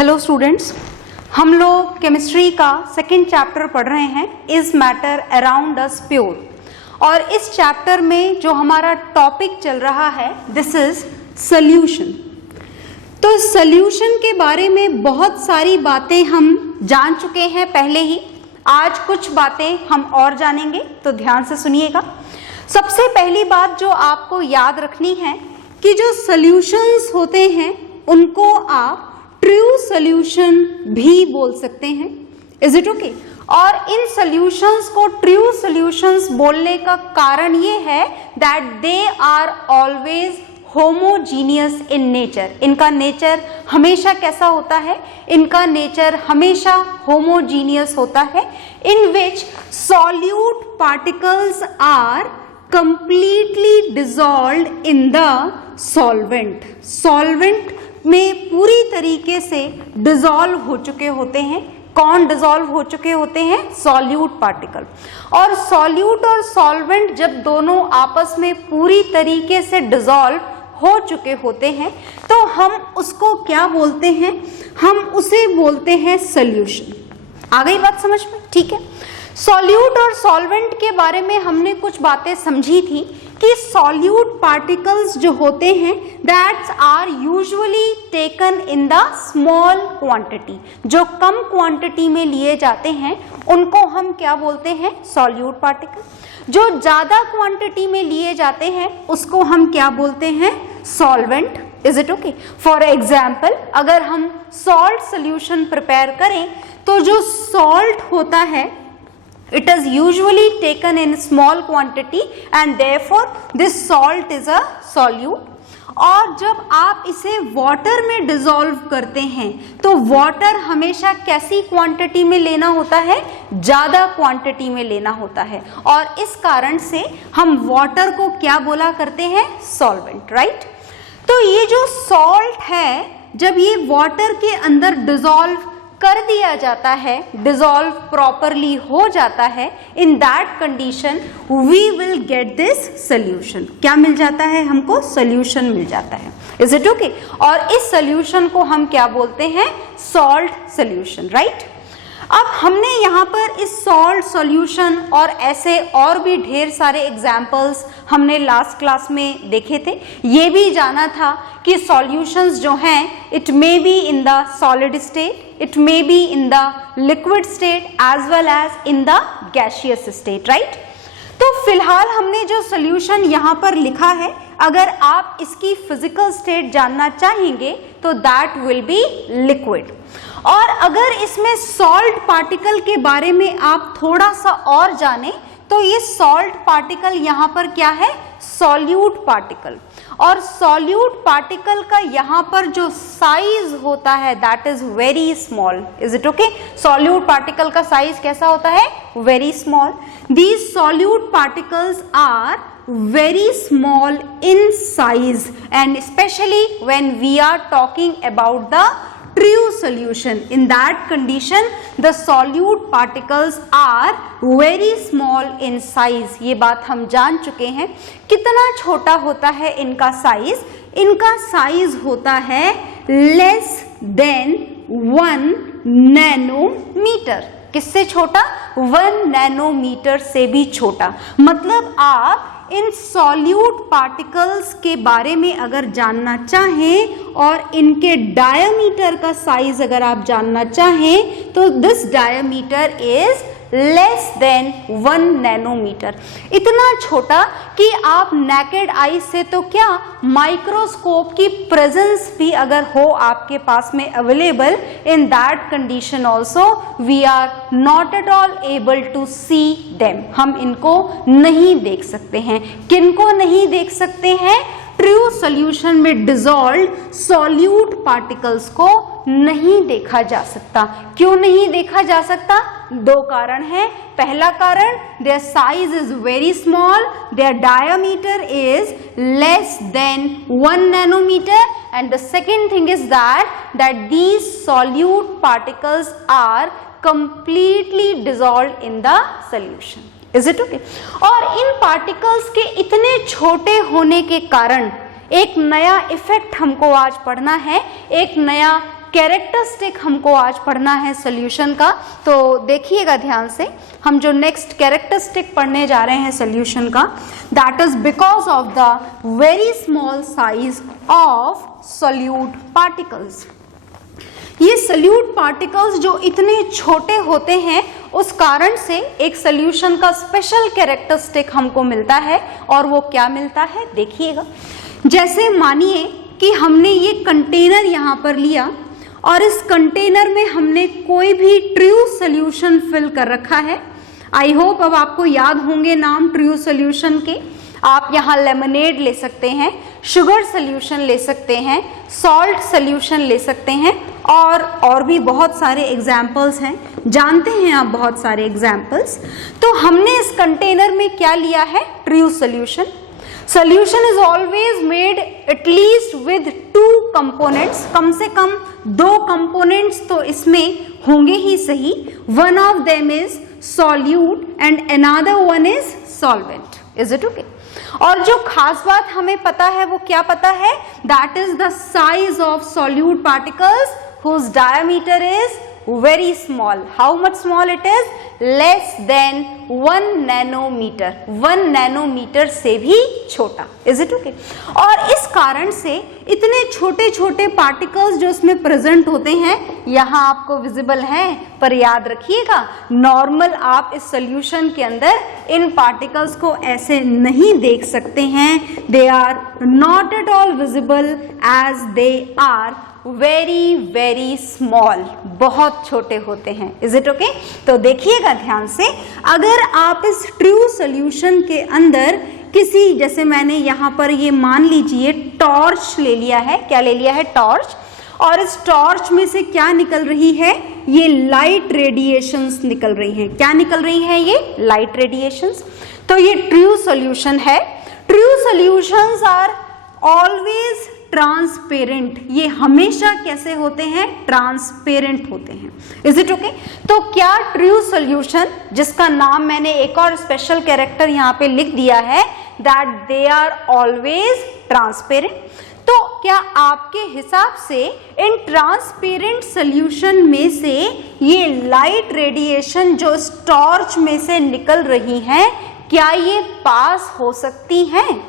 Hello students, हम लोग chemistry का सेकेंड चैप्टर पढ़ रहे हैं, is matter around us pure. और इस चैप्टर में जो हमारा टॉपिक चल रहा है दिस इज सॉल्यूशन। तो सॉल्यूशन के बारे में बहुत सारी बातें हम जान चुके हैं पहले ही। आज कुछ बातें हम और जानेंगे, तो ध्यान से सुनिएगा। सबसे पहली बात जो आपको याद रखनी है कि जो सॉल्यूशंस होते हैं उनको आप ट्रू सॉल्यूशन भी बोल सकते हैं। Is it okay? और इन सॉल्यूशंस को ट्रू सॉल्यूशंस बोलने का कारण ये है that they are always homogeneous in nature. इनका नेचर हमेशा कैसा होता है? इनका नेचर हमेशा होमोजीनियस होता है, in which solute particles are completely dissolved in the solvent. Solvent में पूरी तरीके से डिसॉल्व हो चुके होते हैं। कौन डिसॉल्व हो चुके होते हैं? Solute particle. और सॉल्यूट और सॉल्वेंट जब दोनों आपस में पूरी तरीके से डिसॉल्व हो चुके होते हैं तो हम उसको क्या बोलते हैं? हम उसे बोलते हैं सॉल्यूशन। आ गई बात समझ में? ठीक है। सॉल्यूट और सॉल्वेंट के बारे में हमने कुछ बातें समझी थी कि सॉल्यूट पार्टिकल्स जो होते हैं that's are usually taken in the small quantity. जो कम क्वांटिटी में लिए जाते हैं उनको हम क्या बोलते हैं? Solute particle. जो ज्यादा क्वांटिटी में लिए जाते हैं उसको हम क्या बोलते हैं? Solvent. Is it okay? For example, अगर हम सॉल्ट सोल्यूशन प्रिपेयर करें तो जो सॉल्ट होता है it is usually taken in small quantity and therefore this salt is a solute। और जब आप इसे वाटर में डिसॉल्व करते हैं तो वाटर हमेशा कैसी क्वांटिटी में लेना होता है? ज्यादा क्वांटिटी में लेना होता है। और इस कारण से हम वाटर को क्या बोला करते हैं? Solvent, right? तो ये जो सॉल्ट है जब ये वाटर के अंदर डिसॉल्व कर दिया जाता है, डिसॉल्व प्रॉपरली हो जाता है, in that condition we will get this solution. क्या मिल जाता है हमको? सॉल्यूशन मिल जाता है। Is it okay? और इस सॉल्यूशन को हम क्या बोलते हैं? Salt solution, right? अब हमने यहाँ पर इस सॉल्ट सॉल्यूशन और ऐसे और भी ढेर सारे एग्जाम्पल्स हमने लास्ट क्लास में देखे थे। ये भी जाना था कि सॉल्यूशंस जो हैं it may be in the solid state, it may be in the liquid state as well as in the gaseous state, right? तो फिलहाल हमने जो सॉल्यूशन यहाँ पर लिखा है, अगर आप इसकी फिजिकल स्टेट जानना चाहेंगे तो दैट विल बी लिक्विड। और अगर इसमें सॉल्ट पार्टिकल के बारे में आप थोड़ा सा और जाने तो ये सॉल्ट पार्टिकल यहाँ पर क्या है? Solute particle. और सॉल्यूट पार्टिकल का यहाँ पर जो साइज होता है that is very small. Is it okay? Solute particle का साइज कैसा होता है? Very small. These solute particles are very small in size and especially when we are talking about the true solution, in that condition the solute particles are very small in size। ये बात हम जान चुके हैं। कितना छोटा होता है इनका साइज? इनका साइज होता है less than 1 नैनोमीटर। किससे छोटा? 1 नैनोमीटर से भी छोटा। मतलब आप इन सॉल्यूट पार्टिकल्स के बारे में अगर जानना चाहें और इनके डायमीटर का साइज अगर आप जानना चाहें तो this diameter is less than 1 nanometre. इतना छोटा कि आप नेकेड आई से तो क्या माइक्रोस्कोप की प्रेजेंस भी अगर हो आपके पास में available, in that condition also we are not at all able to see them. हम इनको नहीं देख सकते हैं। किनको नहीं देख सकते हैं? ट्रू सॉल्यूशन में डिसॉल्व्ड सॉल्यूट पार्टिकल्स को नहीं देखा जा सकता। क्यों नहीं देखा जा सकता? 2 कारण हैं। पहला कारण, their size is very small, their diameter is less than 1 nanometer, and the second thing is that these solute particles are completely dissolved in the solution। Is it okay? और इन पार्टिकल्स के इतने छोटे होने के कारण एक नया इफेक्ट हमको आज पढ़ना है, एक नया कैरेक्टरिस्टिक हमको आज पढ़ना है सॉल्यूशन का, तो देखिएगा ध्यान से। हम जो नेक्स्ट कैरेक्टरिस्टिक पढ़ने जा रहे हैं सॉल्यूशन का, that is because of the very small size of solute particles. ये सोल्यूट पार्टिकल्स जो इतने छोटे होते हैं, उस कारण से एक सॉल्यूशन का स्पेशल कैरेक्टरिस्टिक हमको मिलता है। और वो क्या मिलता है देखिएगा। जैसे मानिए कि हमने ये कंटेनर यहाँ पर लिया और इस कंटेनर में हमने कोई भी ट्रू सॉल्यूशन फिल कर रखा है। आई होप अब आपको याद होंगे नाम ट्रू सॉल्यूशन के। आप यहाँ लेमनेड ले सकते हैं, शुगर सॉल्यूशन ले सकते हैं, सॉल्ट सॉल्यूशन ले सकते हैं और भी बहुत सारे एग्जाम्पल्स हैं, जानते हैं आप बहुत सारे एग्जाम्पल्स। तो हमने इस कंटेनर में क्या लिया है? True solution. Solution is always made at least with 2 components, कम से कम 2 components तो इसमें होंगे ही सही। One of them is solute and another one is solvent. Is it okay? और जो खास बात हमें पता है वो क्या पता है? That is the size of solute particles whose diameter is very small. How much small it is? Less than 1 nanometer. 1 nanometer से भी छोटा. Is it okay? और इस कारण से इतने छोटे छोटे पार्टिकल्स जो इसमें प्रेजेंट होते हैं, यहाँ आपको विजिबल हैं, पर याद रखिएगा नॉर्मल आप इस सॉल्यूशन के अंदर इन पार्टिकल्स को ऐसे नहीं देख सकते हैं। They are not at all visible as they are very very small, बहुत छोटे होते हैं। Is it okay? तो देखिएगा ध्यान से, अगर आप इस ट्रू सॉल्यूशन के अंदर किसी, जैसे मैंने यहाँ पर ये मान लीजिए टॉर्च ले लिया है। क्या ले लिया है? टॉर्च। और इस टॉर्च में से क्या निकल रही है? ये लाइट रेडिएशंस निकल रही हैं। क्या निकल रही है? ये लाइट रेडिएशंस। तो ये ट्रू सॉल्यूशन है। True solutions are always transparent. ये हमेशा कैसे होते हैं? ट्रांसपेरेंट होते हैं। Is it okay? तो क्या ट्रू सॉल्यूशन, जिसका नाम मैंने एक और स्पेशल कैरेक्टर यहाँ पे लिख दिया है, that they are always transparent. तो क्या आपके हिसाब से इन ट्रांसपेरेंट सॉल्यूशन में से ये लाइट रेडिएशन जो इस टॉर्च में से निकल रही है, क्या ये पास हो सकती हैं?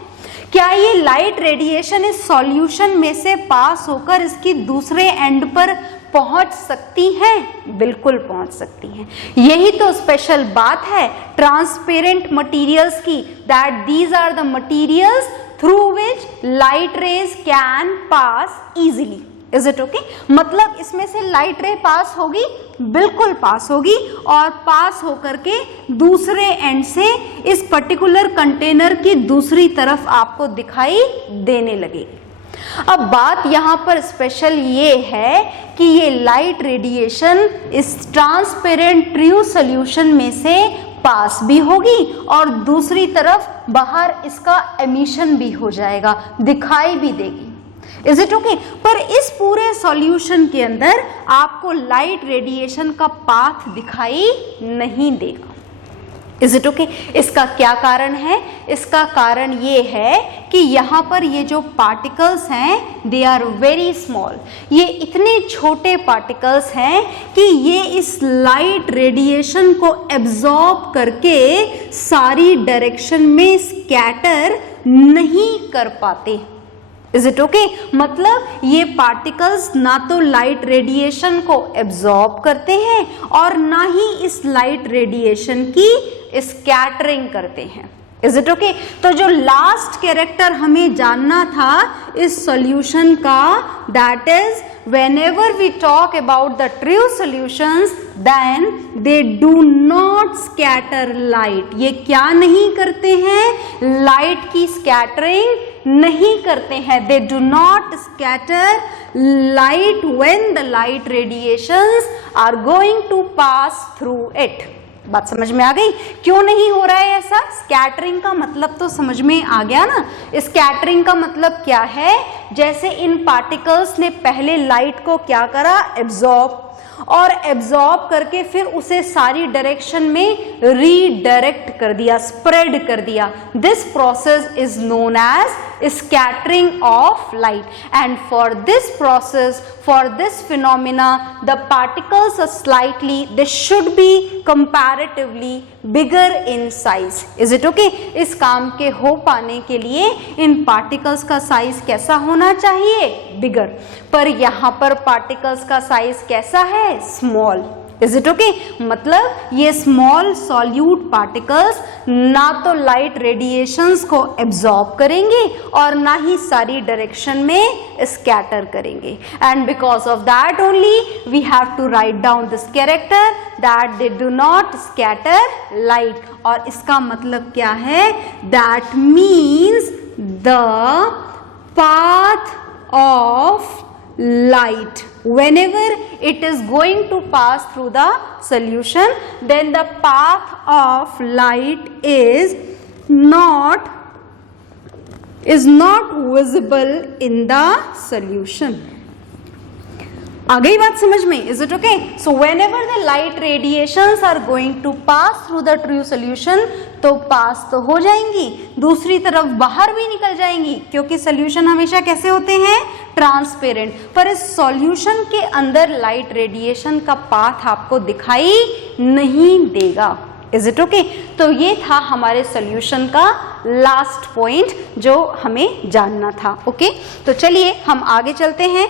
क्या ये लाइट रेडिएशन इस सॉल्यूशन में से पास होकर इसकी दूसरे एंड पर पहुंच सकती हैं? बिल्कुल पहुंच सकती हैं। यही तो स्पेशल बात है ट्रांसपेरेंट मटेरियल्स की, that these are the materials through which light rays can pass easily. Is it okay? मतलब इसमें से लाइट रे पास होगी, बिल्कुल पास होगी, और पास होकर के दूसरे एंड से इस पर्टिकुलर कंटेनर की दूसरी तरफ आपको दिखाई देने लगेगी। अब बात यहाँ पर स्पेशल ये है कि ये लाइट रेडिएशन इस ट्रांसपेरेंट ट्रू सॉल्यूशन में से पास भी होगी और दूसरी तरफ बाहर इसका एमिशन भी हो जाएगा, दिखाई भी देगी। Is it okay? पर इस पूरे सॉल्यूशन के अंदर आपको लाइट रेडिएशन का पाथ दिखाई नहीं देगा। Is it okay? इसका क्या कारण है? इसका कारण ये है कि यहाँ पर ये जो पार्टिकल्स हैं, दे आर वेरी स्मॉल। ये इतने छोटे पार्टिकल्स हैं कि ये इस लाइट रेडिएशन को एब्जॉर्ब करके सारी डायरेक्शन में स्कैटर नहीं कर पाते। Is it okay? मतलब ये पार्टिकल्स ना तो लाइट रेडिएशन को एब्जॉर्ब करते हैं और ना ही इस लाइट रेडिएशन की स्कैटरिंग करते हैं। Is it okay? तो जो लास्ट कैरेक्टर हमें जानना था इस सॉल्यूशन का, that is whenever we talk about the true solutions, then they do not scatter light. ये क्या नहीं करते हैं? लाइट की स्कैटरिंग नहीं करते हैं। They do not scatter light when the light radiations are going to pass through it. बात समझ में आ गई? क्यों नहीं हो रहा है ऐसा? स्कैटरिंग का मतलब तो समझ में आ गया ना। स्कैटरिंग का मतलब क्या है? जैसे इन पार्टिकल्स ने पहले लाइट को क्या करा? एब्जॉर्ब, और एब्जॉर्ब करके फिर उसे सारी डायरेक्शन में रीडायरेक्ट कर दिया, स्प्रेड कर दिया। This process is known as scattering of light, and for this process, for this phenomena, the particles are slightly, they should be comparatively bigger in size. Is it okay? इस काम के हो पाने के लिए इन पार्टिकल्स का साइज कैसा होना चाहिए? बिगर. पर यहाँ पर पार्टिकल्स का साइज कैसा है? स्मॉल. Is it okay? मतलब ये स्मॉल सॉल्यूट पार्टिकल्स ना तो लाइट रेडिएशंस को एब्जॉर्ब करेंगे और ना ही सारी डायरेक्शन में स्कैटर करेंगे. And because of that only we have to write down this character that they do not scatter light. और इसका मतलब क्या है? That means the path of light, whenever it is going to pass through the solution, then the path of light is not visible in the solution. आ गई बात समझ में? Is it okay? So whenever the light radiations are going to pass through the true solution, तो पास तो हो जाएंगी, दूसरी तरफ बाहर भी निकल जाएंगी, क्योंकि सोल्यूशन हमेशा कैसे होते हैं? ट्रांसपेरेंट. पर इस सॉल्यूशन के अंदर लाइट रेडिएशन का पाथ आपको दिखाई नहीं देगा. Is it okay? तो ये था हमारे सोल्यूशन का लास्ट पॉइंट जो हमें जानना था. ओके, तो चलिए हम आगे चलते हैं.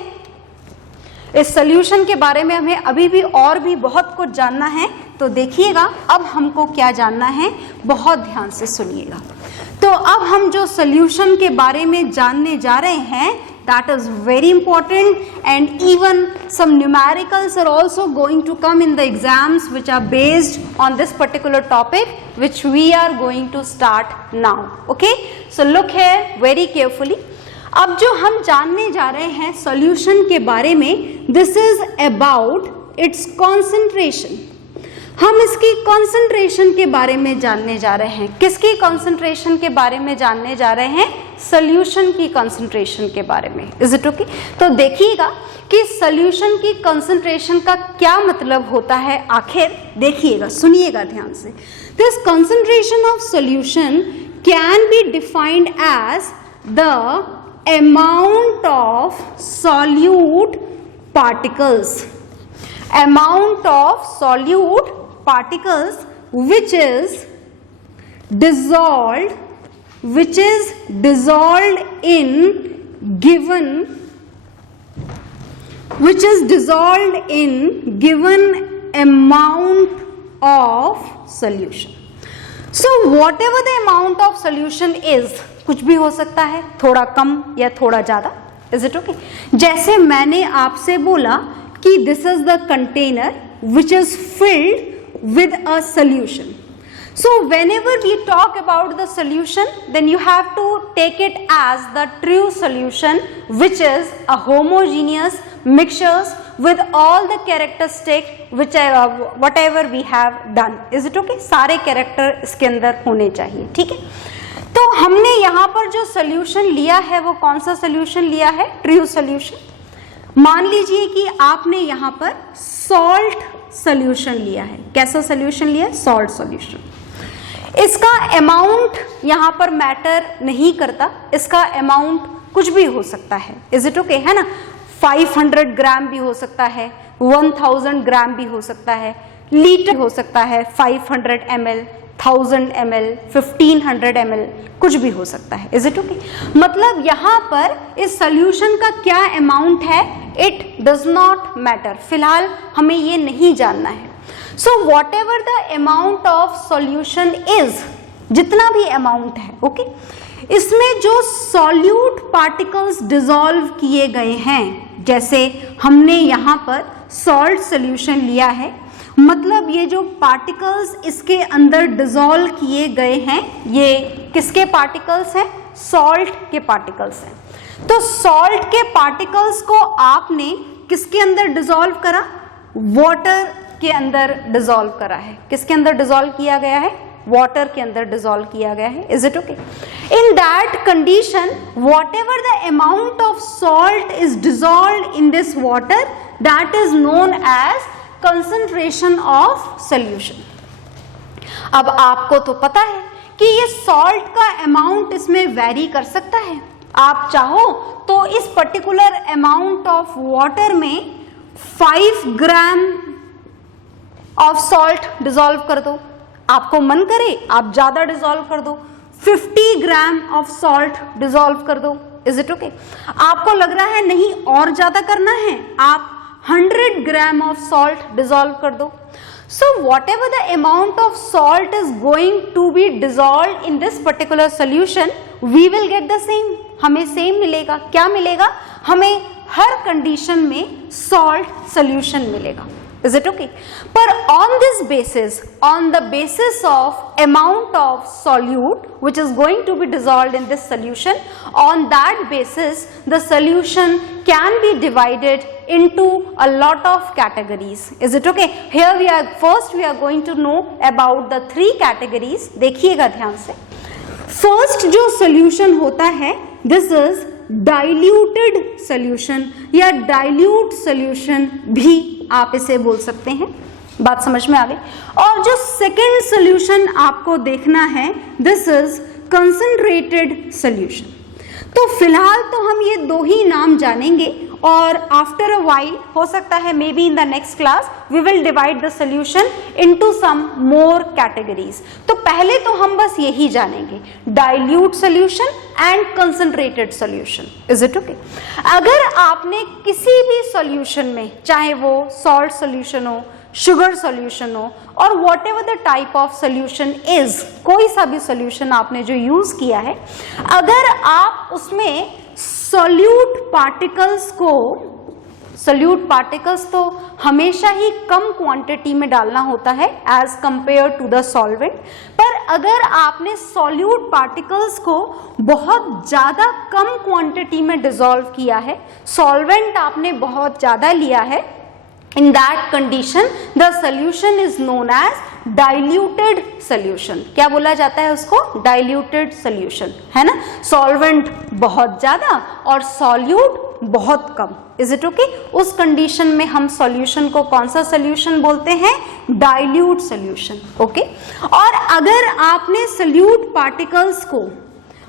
इस सोल्यूशन के बारे में हमें अभी भी और भी बहुत कुछ जानना है, तो देखिएगा अब हमको क्या जानना है, बहुत ध्यान से सुनिएगा. तो अब हम जो सोल्यूशन के बारे में जानने जा रहे हैं, that is very important, and even some numericals are also going to come in the exams which are based on this particular topic which we are going to start now. Okay, so look here very carefully. अब जो हम जानने जा रहे हैं solution के बारे में, this is about it's concentration. हम इसकी कॉन्सेंट्रेशन के बारे में जानने जा रहे हैं. किसकी कॉन्सेंट्रेशन के बारे में जानने जा रहे हैं? सॉल्यूशन की कॉन्सेंट्रेशन के बारे में. Is it okay? तो देखिएगा कि सॉल्यूशन की कॉन्सेंट्रेशन का क्या मतलब होता है. आखिर देखिएगा, सुनिएगा ध्यान से. This concentration of solution can be defined as the amount of solute particles, amount of solute particles which is dissolved in given amount of solution. So whatever the amount of solution is, कुछ भी हो सकता है, थोड़ा कम या थोड़ा ज्यादा. Is it okay? जैसे मैंने आपसे बोला कि this is the container which is filled with a solution. So whenever we talk about the solution, then you have to take it as the true solution which is a homogeneous mixtures with all the characteristic which whatever we have done. is it okay? सारे character इसके अंदर होने चाहिए. ठीक है, तो हमने यहाँ पर जो सोल्यूशन लिया है वो कौन सा सोल्यूशन लिया है? True solution. मान लीजिए कि आपने यहाँ पर सॉल्ट सोल्यूशन लिया है. कैसा सोल्यूशन लिया? Salt solution. इसका अमाउंट यहाँ पर मैटर नहीं करता, इसका अमाउंट कुछ भी हो सकता है. Is it okay? है ना? 500 ग्राम भी हो सकता है, 1000 ग्राम भी हो सकता है, लीटर हो सकता है, 500 ml, 1000 ml, 1500 ml, कुछ भी हो सकता है. Is it okay? मतलब यहाँ पर इस सोल्यूशन का क्या अमाउंट है, इट डज नॉट मैटर. फिलहाल हमें ये नहीं जानना है. So what ever the amount of solution is, जितना भी अमाउंट है, ओके, इसमें जो सॉल्यूट पार्टिकल्स डिसॉल्व किए गए हैं, जैसे हमने यहाँ पर सॉल्ट सोल्यूशन लिया है, मतलब ये जो पार्टिकल्स इसके अंदर डिसॉल्व किए गए हैं, ये किसके पार्टिकल्स हैं? सॉल्ट के पार्टिकल्स हैं. तो सॉल्ट के पार्टिकल्स को आपने किसके अंदर डिसॉल्व करा? वाटर के अंदर डिसॉल्व करा है. किसके अंदर डिसॉल्व किया गया है? वाटर के अंदर डिसॉल्व किया गया है. Is it okay? In that condition, whatever the amount of salt is dissolve in this water, that is known as concentration of solution. अब आपको तो पता है कि ये सॉल्ट का अमाउंट इसमें वेरी कर सकता है. आप चाहो तो इस पर्टिकुलर अमाउंट ऑफ वाटर में 5 ग्राम ऑफ सॉल्ट डिसॉल्व कर दो, आपको मन करे आप ज्यादा डिसॉल्व कर दो, 50 ग्राम ऑफ सॉल्ट डिसॉल्व कर दो, इज इट ओके? आपको लग रहा है नहीं और ज्यादा करना है, आप 100 ग्राम ऑफ सॉल्ट डिसॉल्व कर दो. So whatever the amount of salt is going to be dissolved in this particular solution, we will get the same. हमें सेम मिलेगा. क्या मिलेगा? हमें हर कंडीशन में सॉल्ट सोल्यूशन मिलेगा. Is it okay? पर on this basis, on the basis of amount of solute which is going to be dissolved in this solution, on that basis the solution can be divided into a lot of categories. Is it okay? Here we are going to know about the 3 categories. देखिएगा ध्यान से. First जो solution होता है, this is diluted solution या dilute solution भी आप इसे बोल सकते हैं. बात समझ में आ गई. और जो सेकेंड सोल्यूशन आपको देखना है, दिस इज कंसंट्रेटेड सोल्यूशन. तो फिलहाल तो हम ये 2 ही नाम जानेंगे और आफ्टर अ वाइल हो सकता है maybe in the next class we will divide the solution into some more categories. तो पहले तो हम बस यही जानेंगे, dilute solution and concentrated solution. Is it okay? अगर आपने किसी भी सोल्यूशन में, चाहे वो सॉल्ट सोल्यूशन हो, शुगर सोल्यूशन हो और whatever the type of solution is, कोई सा भी सोल्यूशन आपने जो यूज किया है, अगर आप उसमें सोल्यूट पार्टिकल्स तो हमेशा ही कम क्वांटिटी में डालना होता है as compare to the solvent. पर अगर आपने सोल्यूट पार्टिकल्स को बहुत ज्यादा कम क्वांटिटी में डिसॉल्व किया है, सॉल्वेंट आपने बहुत ज्यादा लिया है, in that condition the solution is known as diluted solution. क्या बोला जाता है उसको? diluted solution, है ना? solvent बहुत ज्यादा और solute बहुत कम. is it okay? उस कंडीशन में हम सॉल्यूशन को कौन सा सॉल्यूशन बोलते हैं? dilute solution. ओके? और अगर आपने सोल्यूट पार्टिकल्स को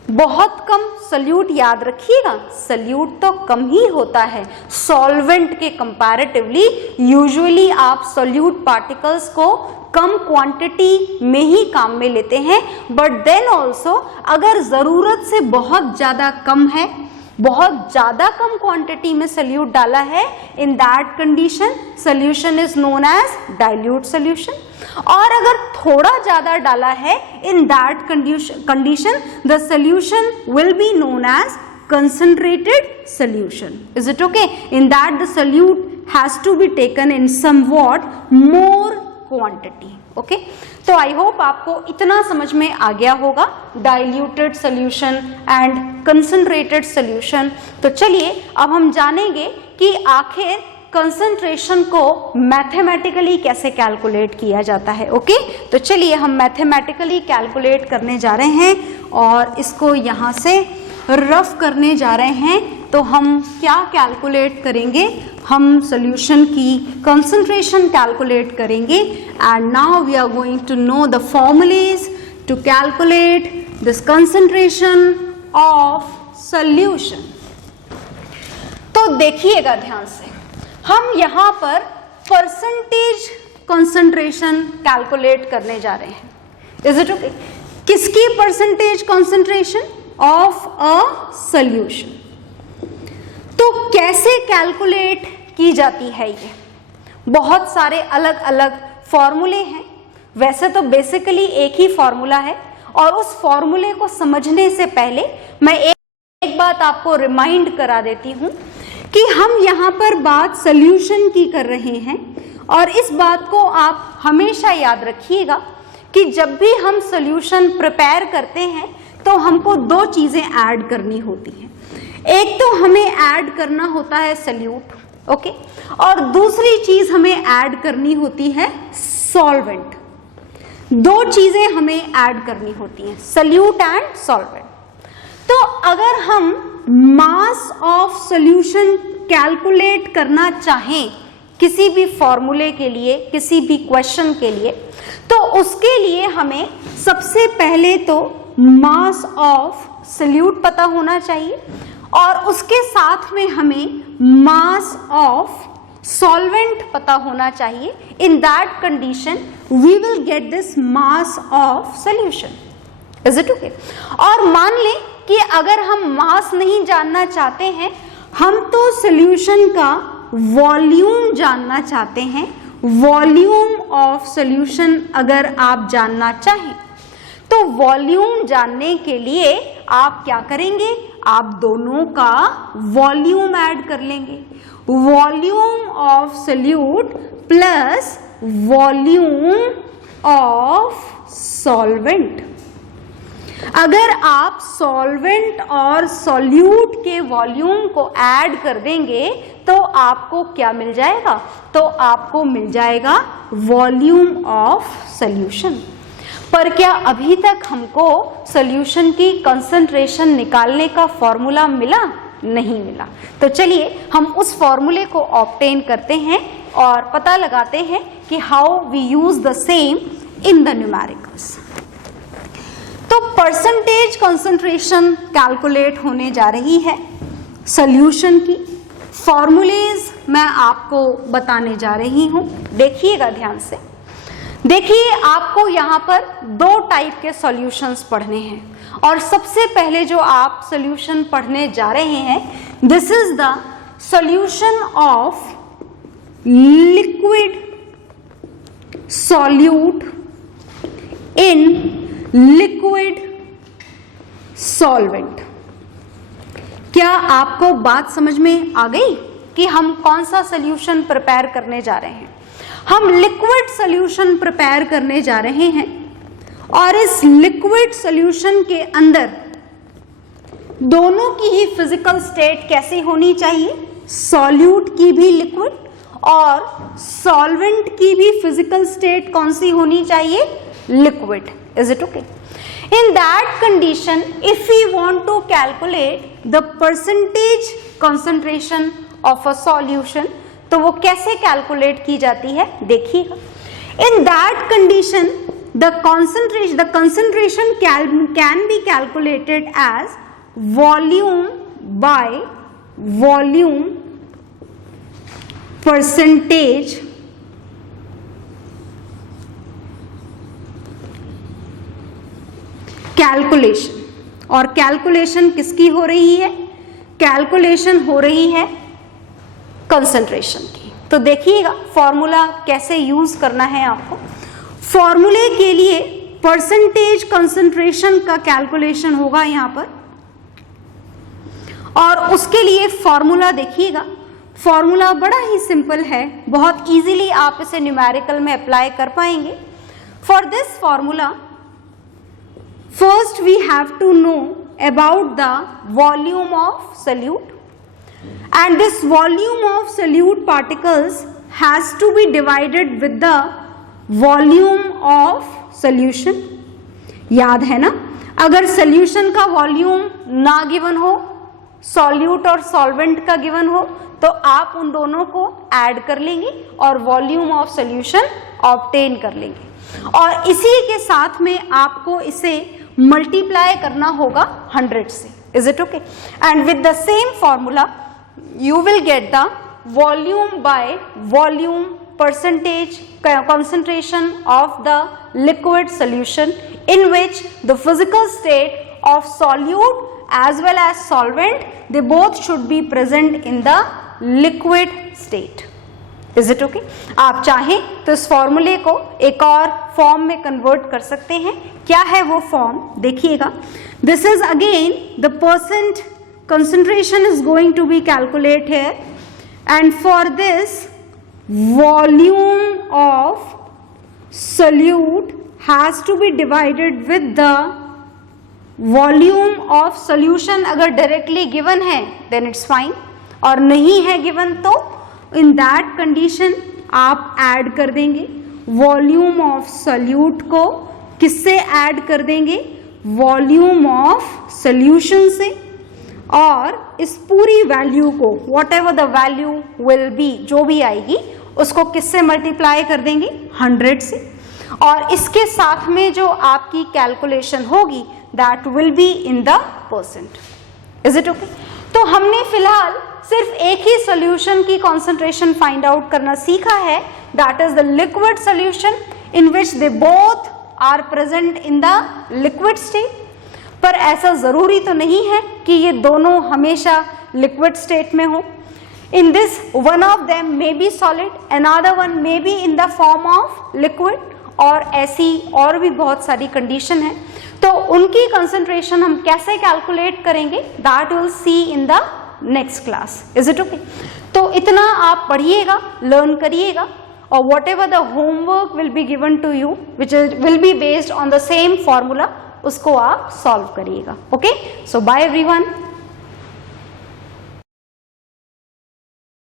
बहुत कम, सोल्यूट याद रखिएगा, सोल्यूट तो कम ही होता है सॉल्वेंट के कंपैरेटिवली. यूजुअली आप सोल्यूट पार्टिकल्स को कम क्वांटिटी में ही काम में लेते हैं. बट देन ऑल्सो अगर जरूरत से बहुत ज्यादा कम है, बहुत ज्यादा कम क्वांटिटी में सोल्यूट डाला है, in that condition solution is known as dilute solution. और अगर थोड़ा ज्यादा डाला है, in that condition the solution will be known as concentrated solution. Is it okay? In that the solute has to be taken in somewhat more quantity. Okay? तो I hope आपको इतना समझ में आ गया होगा diluted solution and concentrated solution. तो चलिए अब हम जानेंगे कि आखिर कंसंट्रेशन को मैथमेटिकली कैसे कैलकुलेट किया जाता है. ओके? तो चलिए हम मैथमेटिकली कैलकुलेट करने जा रहे हैं और इसको यहाँ से रफ करने जा रहे हैं. तो हम क्या कैलकुलेट करेंगे? हम सॉल्यूशन की कंसंट्रेशन कैलकुलेट करेंगे. And now we are going to know the formulas to calculate this concentration of solution. तो देखिएगा ध्यान से, हम यहाँ पर परसेंटेज कंसंट्रेशन कैलकुलेट करने जा रहे हैं. Is it okay? किसकी percentage concentration? Of a solution. तो कैसे कैलकुलेट की जाती है? ये बहुत सारे अलग अलग फॉर्मूले हैं. वैसे तो बेसिकली एक ही फॉर्मूला है और उस फॉर्मूले को समझने से पहले मैं एक बात आपको रिमाइंड करा देती हूं कि हम यहाँ पर बात सॉल्यूशन की कर रहे हैं. और इस बात को आप हमेशा याद रखिएगा कि जब भी हम सॉल्यूशन प्रिपेयर करते हैं तो हमको 2 चीजें ऐड करनी होती हैं. एक तो हमें ऐड करना होता है सॉल्यूट, ओके, और दूसरी चीज हमें ऐड करनी होती है सॉल्वेंट. 2 चीजें हमें ऐड करनी होती हैं, सॉल्यूट एंड सॉल्वेंट. तो अगर हम मास ऑफ सॉल्यूशन कैलकुलेट करना चाहें किसी भी फॉर्मूले के लिए, किसी भी क्वेश्चन के लिए, तो उसके लिए हमें सबसे पहले तो मास ऑफ सल्यूट पता होना चाहिए और उसके साथ में हमें मास ऑफ सॉल्वेंट पता होना चाहिए. In that condition we will get this mass of solution. Is it okay? और मान लें कि अगर हम मास नहीं जानना चाहते हैं, हम तो सॉल्यूशन का वॉल्यूम जानना चाहते हैं. वॉल्यूम ऑफ सॉल्यूशन अगर आप जानना चाहें तो वॉल्यूम जानने के लिए आप क्या करेंगे? आप दोनों का वॉल्यूम ऐड कर लेंगे. Volume of solute plus volume of solvent. अगर आप सॉल्वेंट और सॉल्यूट के वॉल्यूम को ऐड कर देंगे तो आपको क्या मिल जाएगा? तो आपको मिल जाएगा वॉल्यूम ऑफ सॉल्यूशन. पर क्या अभी तक हमको सॉल्यूशन की कंसंट्रेशन निकालने का फॉर्मूला मिला? नहीं मिला. तो चलिए हम उस फॉर्मूले को ऑब्टेन करते हैं और पता लगाते हैं कि how we use the same in the numericals. तो परसेंटेज कंसंट्रेशन कैलकुलेट होने जा रही है सॉल्यूशन की. फॉर्मूलेज मैं आपको बताने जा रही हूं, देखिएगा ध्यान से. देखिए आपको यहाँ पर दो टाइप के सॉल्यूशंस पढ़ने हैं और सबसे पहले जो आप सॉल्यूशन पढ़ने जा रहे हैं, this is the solution of liquid solute in liquid solvent. क्या आपको बात समझ में आ गई कि हम कौन सा सॉल्यूशन प्रिपेयर करने जा रहे हैं? हम लिक्विड सॉल्यूशन प्रिपेयर करने जा रहे हैं और इस लिक्विड सॉल्यूशन के अंदर दोनों की ही फिजिकल स्टेट कैसी होनी चाहिए? सॉल्यूट की भी लिक्विड और सॉल्वेंट की भी फिजिकल स्टेट कौन सी होनी चाहिए? Liquid. Is it okay? In that condition, if we want to calculate the percentage concentration of a solution, तो वो कैसे कैलकुलेट की जाती है? देखिएगा. In that condition, the concentration can be calculated as volume by volume percentage calculation. और calculation किसकी हो रही है? कैलकुलेशन हो रही है कंसंट्रेशन की. तो देखिएगा फॉर्मूला कैसे यूज करना है आपको. फॉर्मूले के लिए परसेंटेज कंसंट्रेशन का कैलकुलेशन होगा यहां पर और उसके लिए फॉर्मूला देखिएगा. फॉर्मूला बड़ा ही सिंपल है, बहुत इजीली आप इसे न्यूमेरिकल में अप्लाई कर पाएंगे. For this formula first we have to know about the volume of solute, and this volume of solute particles has to be divided with the volume of solution. याद है ना? अगर solution का volume ना given हो, solute और solvent का given हो, तो आप उन दोनों को add कर लेंगे और volume of solution obtain कर लेंगे. और इसी के साथ में आपको इसे मल्टीप्लाई करना होगा 100 से. Is it okay? And with the same formula you will get the volume by volume percentage concentration of the liquid solution in which the physical state of solute as well as solvent, they both should be present in the liquid state. Is it okay? आप चाहें तो इस फॉर्मूले को एक और form में convert कर सकते हैं. क्या है वो फॉर्म? देखिएगा. This is again the percent concentration is going to be calculated here, and for this volume of solute has to be divided with the volume of solution. अगर directly given है then it's fine, और नहीं है given तो in that condition आप add कर देंगे volume of solute को. किससे ऐड कर देंगे? वॉल्यूम ऑफ सॉल्यूशन से. और इस पूरी वैल्यू को what ever the value will be, जो भी आएगी उसको किससे मल्टीप्लाई कर देंगे? 100 से. और इसके साथ में जो आपकी कैलकुलेशन होगी that will be in the percent. Is it okay? तो हमने फिलहाल सिर्फ एक ही सॉल्यूशन की कॉन्सेंट्रेशन फाइंड आउट करना सीखा है, that is the liquid solution in which they both are present in the liquid state. पर ऐसा जरूरी तो नहीं है कि ये दोनों हमेशा लिक्विड स्टेट में हो। In this, one of them may be solid, another one may be in the form of liquid, और ऐसी और भी बहुत सारी कंडीशन है। तो उनकी कंसंट्रेशन हम कैसे कैलकुलेट करेंगे, that will see in the next class. Is it okay? तो इतना आप पढ़िएगा, लर्न करिएगा, और whatever the homework will be given to you which will be based on the same formula, उसको आप सॉल्व करिएगा। Okay, so bye everyone.